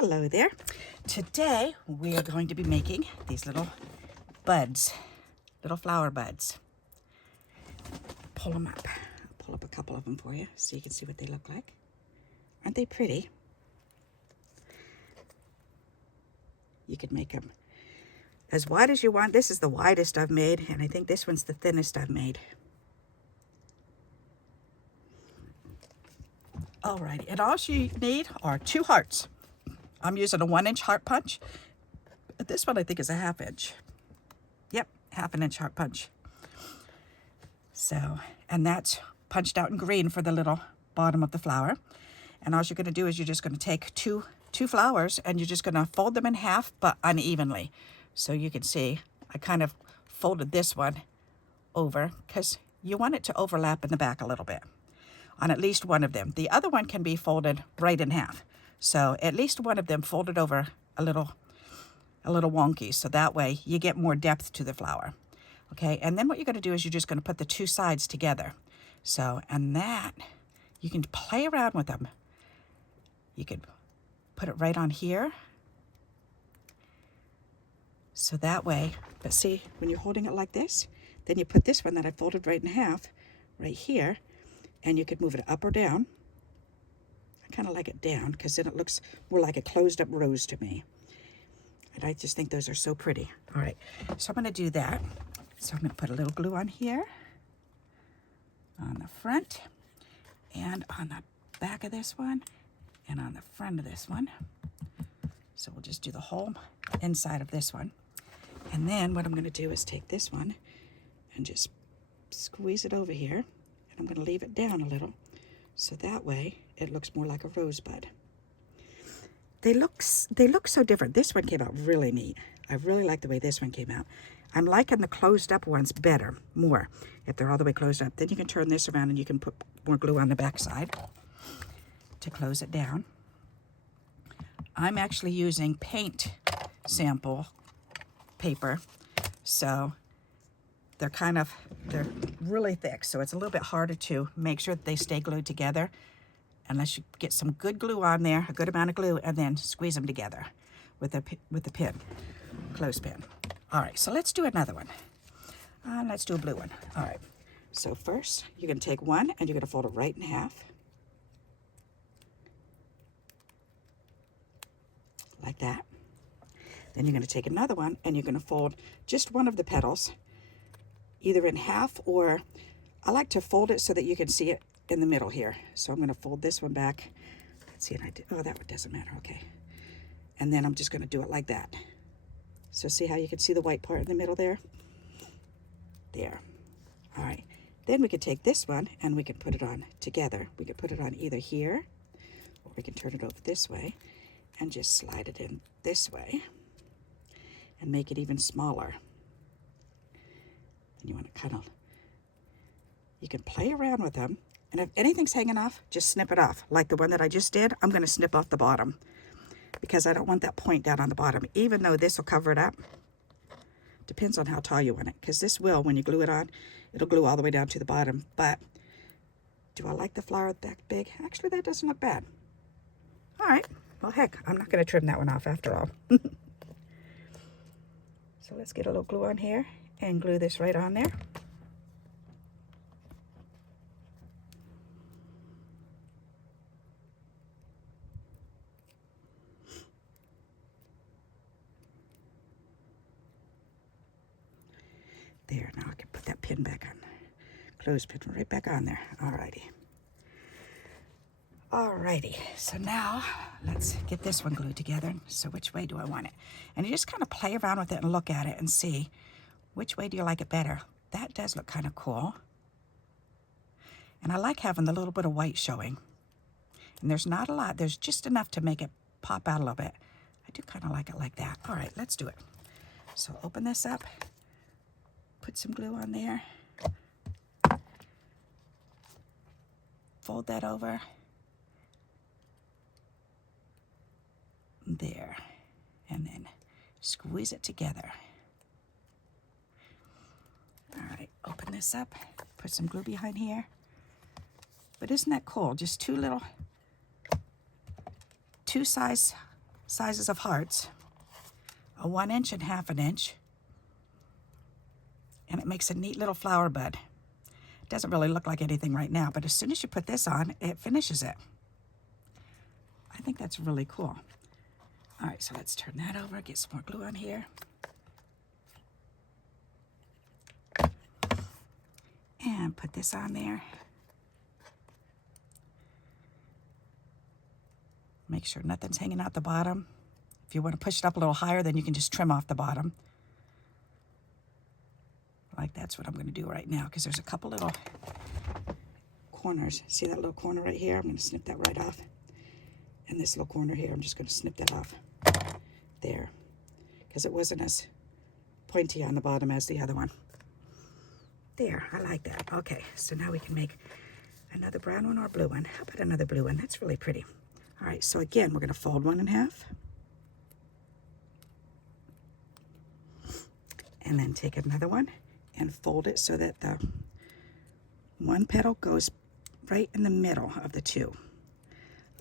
Hello there. Today we are going to be making these little buds, little flower buds. Pull them up. I'll pull up a couple of them for you so you can see what they look like. Aren't they pretty? You could make them as wide as you want. This is the widest I've made, and I think this one's the thinnest I've made. Alrighty, and all you need are 2 hearts. I'm using a 1-inch heart punch. This one I think is a 1/2 inch. Yep, 1/2 inch heart punch. So, and that's punched out in green for the little bottom of the flower. And all you're going to do is you're just going to take two flowers and you're just going to fold them in half, but unevenly. So you can see I kind of folded this one over because you want it to overlap in the back a little bit on at least one of them. The other one can be folded right in half. So at least one of them folded over a little wonky. So that way you get more depth to the flower. Okay, and then what you're going to do is you're just going to put the 2 sides together. So, and that, you can play around with them. You could put it right on here. So that way, but see, when you're holding it like this, then you put this one that I folded right in half right here, and you could move it up or down. I kind of like it down because then it looks more like a closed up rose to me. And I just think those are so pretty. All right, so I'm going to do that. So I'm going to put a little glue on here, on the front, and on the back of this one, and on the front of this one. So we'll just do the whole inside of this one. And then what I'm going to do is take this one and just squeeze it over here. And I'm going to leave it down a little. So that way it looks more like a rosebud. They look so different. This one came out really neat. I really like the way this one came out. I'm liking the closed up ones better, more, if they're all the way closed up. Then you can turn this around and you can put more glue on the back side to close it down. I'm actually using paint sample paper, so they're really thick, so it's a little bit harder to make sure that they stay glued together unless you get some good glue on there, a good amount of glue, and then squeeze them together with a pin, clothespin. All right, so let's do another one. Let's do a blue one. All right, so first you're going to take one and you're going to fold it right in half. Like that. Then you're going to take another one and you're going to fold just one of the petals either in half, or I like to fold it so that you can see it in the middle here. So I'm going to fold this one back. Let's see, oh, that one doesn't matter. Okay. And then I'm just going to do it like that. So see how you can see the white part in the middle there? There. All right. Then we can take this one and we can put it on together. We can put it on either here, or we can turn it over this way and just slide it in this way and make it even smaller. And you want to you can play around with them. And if anything's hanging off, just snip it off. Like the one that I just did, I'm going to snip off the bottom because I don't want that point down on the bottom, even though this will cover it up. Depends on how tall you want it, because this will, when you glue it on, it'll glue all the way down to the bottom. But do I like the flower that big? Actually, that doesn't look bad. All right. Well, heck, I'm not going to trim that one off after all. So let's get a little glue on here and glue this right on there. There, now I can put that pin back on. Clothespin right back on there. Alrighty. Alrighty, so now let's get this one glued together. So which way do I want it? And you just kind of play around with it and look at it and see which way do you like it better. That does look kind of cool. And I like having the little bit of white showing. And there's not a lot, there's just enough to make it pop out a little bit. I do kind of like it like that. All right, let's do it. So open this up, put some glue on there, fold that over. There, and then squeeze it together. All right, open this up, put some glue behind here. But isn't that cool? Just two size sizes of hearts, a 1 inch and 1/2 inch, and it makes a neat little flower bud. It doesn't really look like anything right now, but as soon as you put this on, it finishes it. I think that's really cool. All right, so let's turn that over, get some more glue on here. And put this on there. Make sure nothing's hanging out the bottom. If you want to push it up a little higher, then you can just trim off the bottom. Like that's what I'm going to do right now, because there's a couple little corners. See that little corner right here? I'm going to snip that right off. And this little corner here, I'm just going to snip that off. There. Because it wasn't as pointy on the bottom as the other one. There, I like that. Okay, so now we can make another brown one or a blue one. How about another blue one? That's really pretty. All right, so again, we're going to fold 1 in half. And then take another one and fold it so that the one petal goes right in the middle of the two.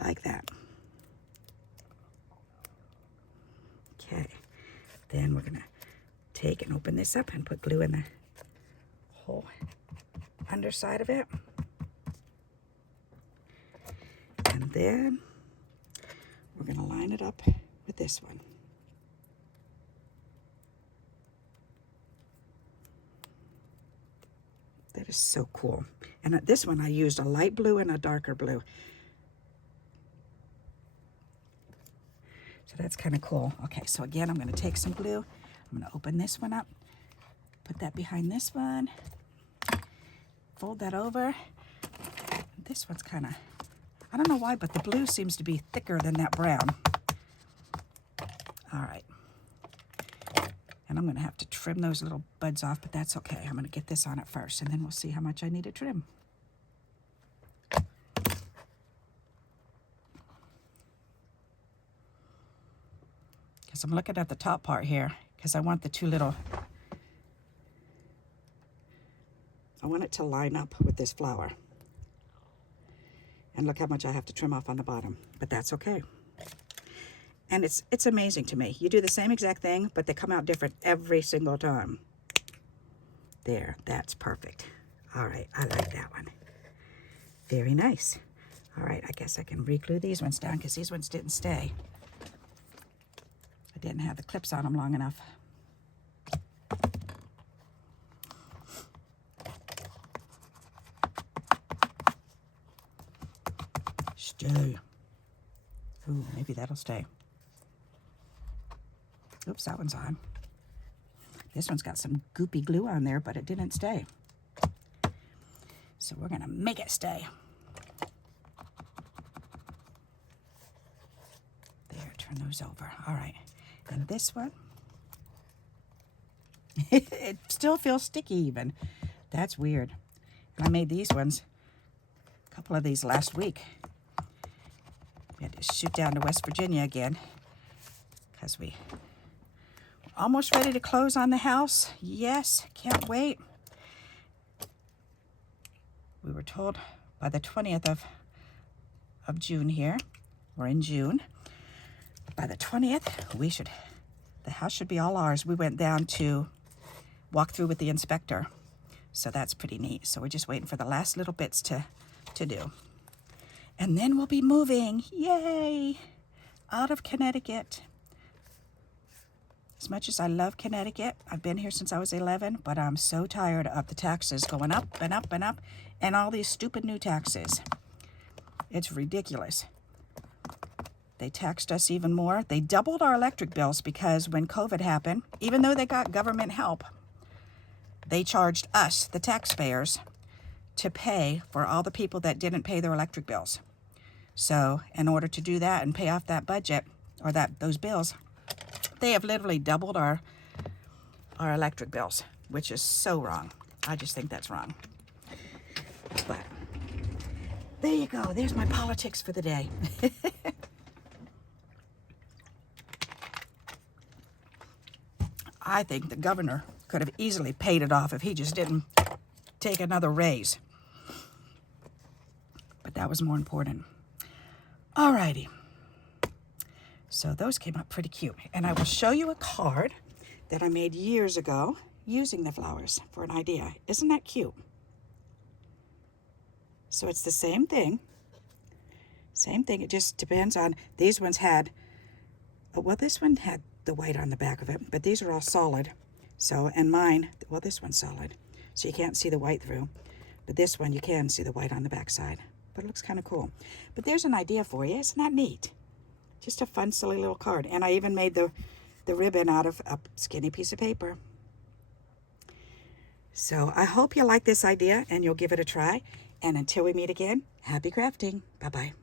Like that. Okay, then we're going to take and open this up and put glue in the whole underside of it. And then we're going to line it up with this one. That is so cool. And this one I used a light blue and a darker blue. So that's kind of cool. Okay, so again, I'm going to take some glue. I'm going to open this one up. Put that behind this one. Fold that over. This one's kind of, I don't know why, but the blue seems to be thicker than that brown. All right. And I'm going to have to trim those little buds off, but that's okay. I'm going to get this on it first, and then we'll see how much I need to trim. Because I'm looking at the top part here, because I want the two little, I want it to line up with this flower. And look how much I have to trim off on the bottom, but that's okay. And it's amazing to me. You do the same exact thing, but they come out different every single time. There, that's perfect. All right, I like that one. Very nice. All right, I guess I can re-glue these ones down because these ones didn't stay. I didn't have the clips on them long enough. Stay. Ooh, maybe that'll stay. Oops, that one's on. This one's got some goopy glue on there, but it didn't stay. So we're gonna make it stay. There, turn those over. All right, and this one, it still feels sticky even. That's weird. And I made these ones, a couple of these last week. We had to shoot down to West Virginia again because we almost ready to close on the house. Yes, can't wait. We were told by the 20th of June here. We're in June. By the 20th, the house should be all ours. We went down to walk through with the inspector. So that's pretty neat. So we're just waiting for the last little bits to do. And then we'll be moving. Yay! Out of Connecticut. As much as I love Connecticut, I've been here since I was 11, but I'm so tired of the taxes going up and up and up, and all these stupid new taxes. It's ridiculous. They taxed us even more. They doubled our electric bills because when COVID happened, even though they got government help, they charged us, the taxpayers, to pay for all the people that didn't pay their electric bills. So in order to do that and pay off that budget, or those bills, they have literally doubled our electric bills, which is so wrong. I just think that's wrong. But there you go. There's my politics for the day. I think the governor could have easily paid it off if he just didn't take another raise. But that was more important. All righty. So those came up pretty cute. And I will show you a card that I made years ago using the flowers for an idea. Isn't that cute? So it's the same thing. Same thing. It just depends on, these ones had, well, this one had the white on the back of it, but these are all solid. So, and mine, well, this one's solid, so you can't see the white through. But this one, you can see the white on the back side. But it looks kind of cool. But there's an idea for you. Isn't that neat? Just a fun, silly little card. And I even made the ribbon out of a skinny piece of paper. So I hope you like this idea and you'll give it a try. And until we meet again, happy crafting. Bye-bye.